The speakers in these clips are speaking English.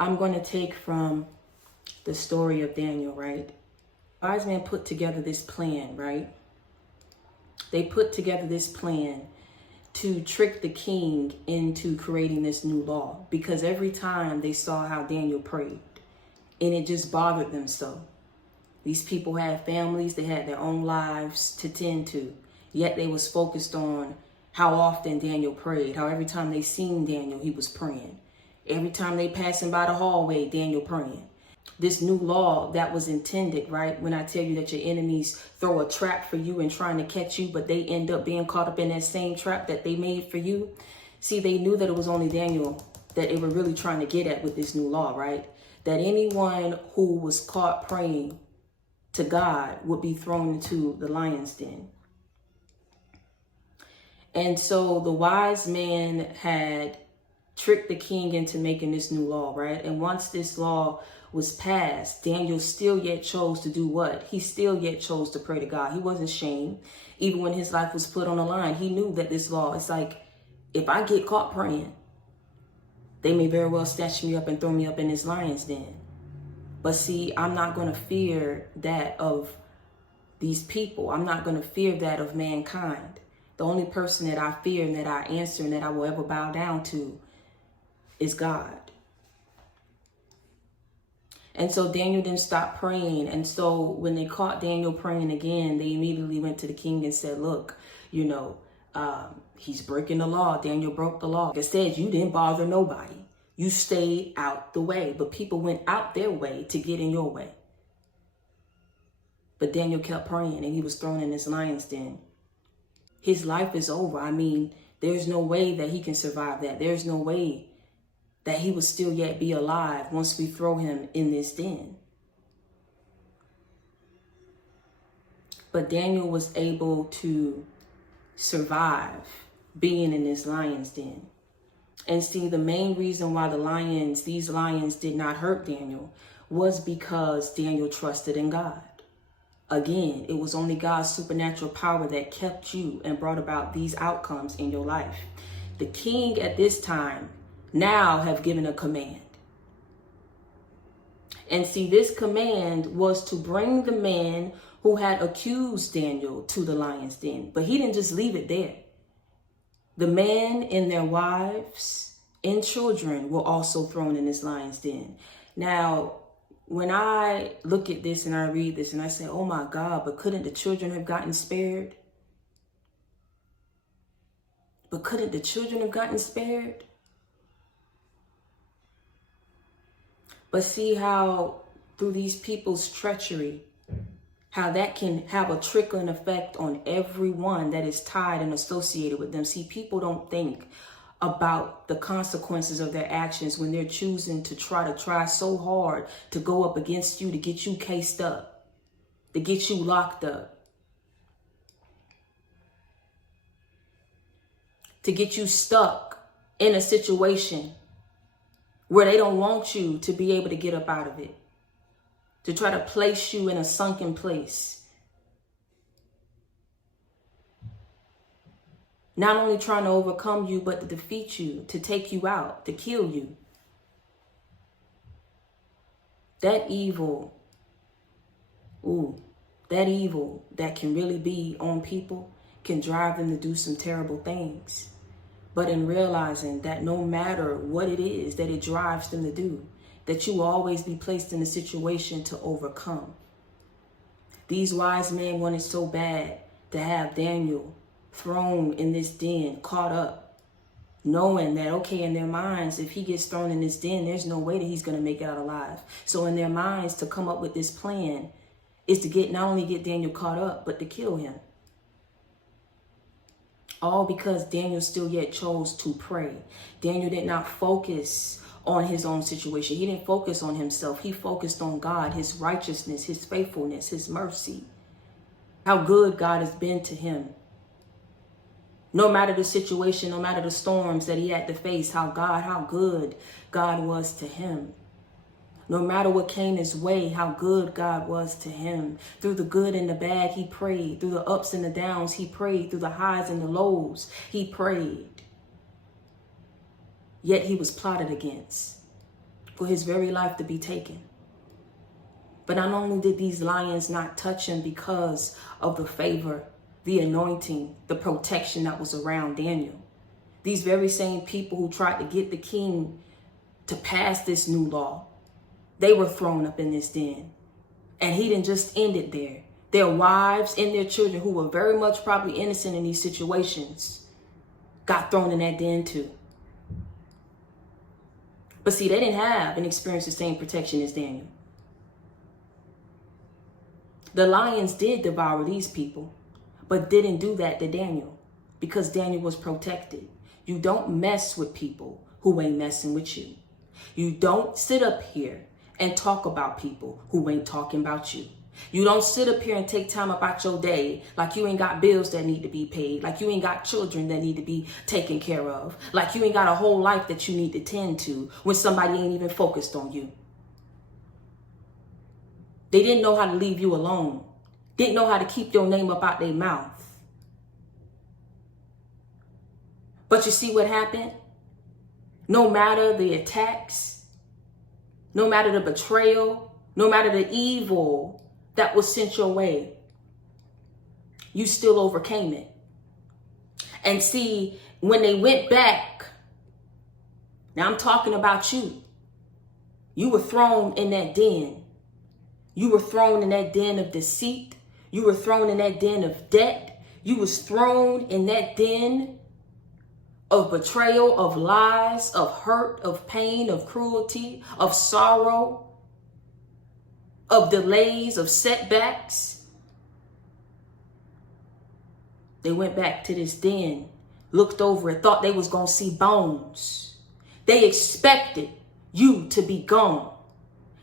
I'm going to take from the story of Daniel, right? Wise men put together this plan, right? They put together this plan to trick the king into creating this new law, because every time they saw how Daniel prayed, and it just bothered them so. These people had families, they had their own lives to tend to, yet they was focused on how often Daniel prayed, how every time they seen Daniel, he was praying. Every time they passing by the hallway, Daniel praying. This new law that was intended, right? When I tell you that your enemies throw a trap for you and trying to catch you, but they end up being caught up in that same trap that they made for you. See, they knew that it was only Daniel that they were really trying to get at with this new law, right? That anyone who was caught praying to God would be thrown into the lion's den. And so the wise man had tricked the king into making this new law, right? And once this law was passed, Daniel still yet chose to do what? He still yet chose to pray to God. He wasn't ashamed. Even when his life was put on the line, he knew that this law, it's like, if I get caught praying, they may very well snatch me up and throw me up in this lion's den. But see, I'm not going to fear that of these people. I'm not going to fear that of mankind. The only person that I fear and that I answer and that I will ever bow down to is God. And so Daniel didn't stop praying. And so when they caught Daniel praying again, they immediately went to the king and said, look, he's breaking the law. Daniel broke the law. Like I said, you didn't bother nobody. You stayed out the way. But people went out their way to get in your way. But Daniel kept praying and he was thrown in this lion's den. His life is over. I mean, there's no way that he can survive that. There's no way that he would still yet be alive once we throw him in this den. But Daniel was able to survive being in this lion's den. And see, the main reason why these lions did not hurt Daniel was because Daniel trusted in God. Again, it was only God's supernatural power that kept you and brought about these outcomes in your life. The king at this time now have given a command. And see, this command was to bring the man who had accused Daniel to the lion's den. But he didn't just leave it there. The man and their wives and children were also thrown in this lion's den. Now, when I look at this and I read this and I say, oh my God, but couldn't the children have gotten spared? But couldn't the children have gotten spared? But see how through these people's treachery, how that can have a trickling effect on everyone that is tied and associated with them. See, people don't think about the consequences of their actions when they're choosing to try so hard to go up against you, to get you cased up, to get you locked up, to get you stuck in a situation where they don't want you to be able to get up out of it, to try to place you in a sunken place. Not only trying to overcome you, but to defeat you, to take you out, to kill you. That evil that can really be on people can drive them to do some terrible things. But in realizing that no matter what it is that it drives them to do, that you will always be placed in a situation to overcome. These wise men wanted so bad to have Daniel thrown in this den, caught up, knowing that, okay, in their minds, if he gets thrown in this den, there's no way that he's going to make it out alive. So in their minds, to come up with this plan is to not only get Daniel caught up, but to kill him. All because Daniel still yet chose to pray. Daniel did not focus on his own situation. He didn't focus on himself. He focused on God, his righteousness, his faithfulness, his mercy, how good God has been to him. No matter the situation, no matter the storms that he had to face, how good God was to him. No matter what came his way, how good God was to him. Through the good and the bad, he prayed. Through the ups and the downs, he prayed. Through the highs and the lows, he prayed. Yet he was plotted against. for his very life to be taken. But not only did these lions not touch him because of the favor, the anointing, the protection that was around Daniel, these very same people who tried to get the king to pass this new law, they were thrown up in this den. And he didn't just end it there. Their wives and their children, who were very much probably innocent in these situations, got thrown in that den too. But see, they didn't have and experience the same protection as Daniel. The lions did devour these people, but didn't do that to Daniel because Daniel was protected. You don't mess with people who ain't messing with you. You don't sit up here and talk about people who ain't talking about you. You don't sit up here and take time about your day like you ain't got bills that need to be paid, like you ain't got children that need to be taken care of, like you ain't got a whole life that you need to tend to when somebody ain't even focused on you. They didn't know how to leave you alone. Didn't know how to keep your name up out their mouth. But you see what happened? No matter the attacks, no matter the betrayal, no matter the evil that was sent your way, you still overcame it. And see, when they went back, now I'm talking about you. You were thrown in that den. You were thrown in that den of deceit. You were thrown in that den of debt. You was thrown in that den of betrayal, of lies, of hurt, of pain, of cruelty, of sorrow, of delays, of setbacks. They went back to this den, looked over it, thought they was going to see bones. They expected you to be gone.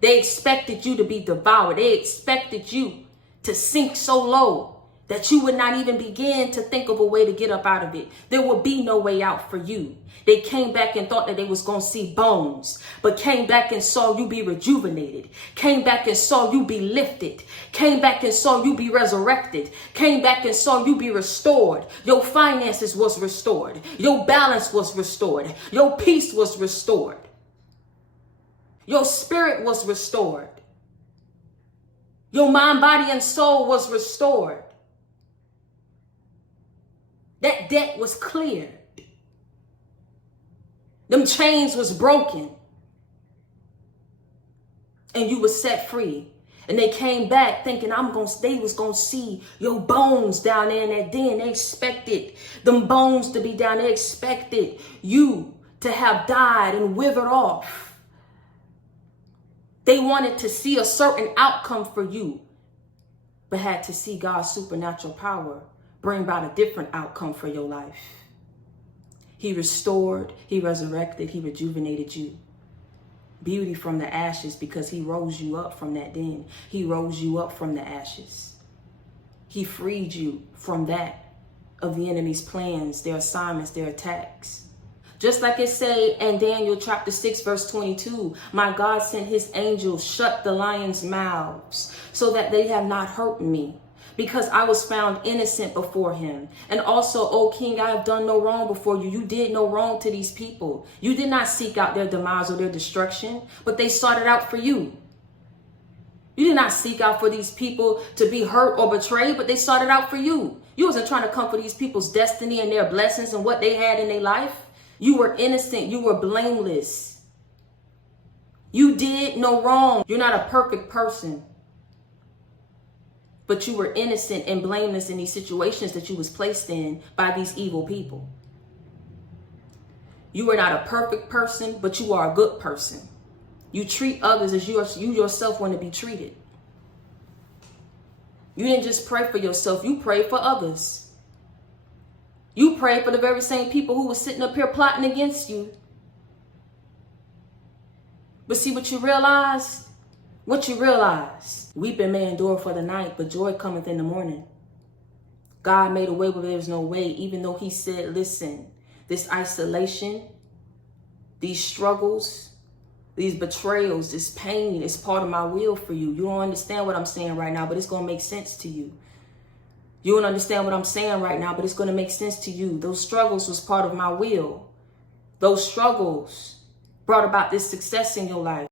They expected you to be devoured. They expected you to sink so low that you would not even begin to think of a way to get up out of it. There would be no way out for you. They came back and thought that they was going to see bones, but came back and saw you be rejuvenated, came back and saw you be lifted, came back and saw you be resurrected, came back and saw you be restored. Your finances was restored. Your balance was restored. Your peace was restored. Your spirit was restored. Your mind, body, and soul was restored. That debt was cleared. Them chains was broken. And you were set free. And they came back thinking they was going to see your bones down there in that den. They expected them bones to be down there. They expected you to have died and withered off. They wanted to see a certain outcome for you, but had to see God's supernatural power bring about a different outcome for your life. He restored, he resurrected, he rejuvenated you. Beauty from the ashes, because he rose you up from that den. He rose you up from the ashes. He freed you from that, of the enemy's plans, their assignments, their attacks. Just like it say in Daniel chapter 6, verse 22, my God sent his angels, shut the lions' mouths, so that they have not hurt me, because I was found innocent before him. And also, O king, I have done no wrong before you. You did no wrong to these people. You did not seek out their demise or their destruction, but they sought it out for you. You did not seek out for these people to be hurt or betrayed, but they sought it out for you. You wasn't trying to come for these people's destiny and their blessings and what they had in their life. You were innocent. You were blameless. You did no wrong. You're not a perfect person. But you were innocent and blameless in these situations that you was placed in by these evil people. You are not a perfect person, but you are a good person. You treat others as you yourself want to be treated. You didn't just pray for yourself. You prayed for others. You prayed for the very same people who were sitting up here plotting against you. But see what you realize? What you realize? Weeping may endure for the night, but joy cometh in the morning. God made a way where there was no way, even though he said, listen, this isolation, these struggles, these betrayals, this pain is part of my will for you. You don't understand what I'm saying right now, but it's going to make sense to you. You don't understand what I'm saying right now, but it's going to make sense to you. Those struggles was part of my will. Those struggles brought about this success in your life.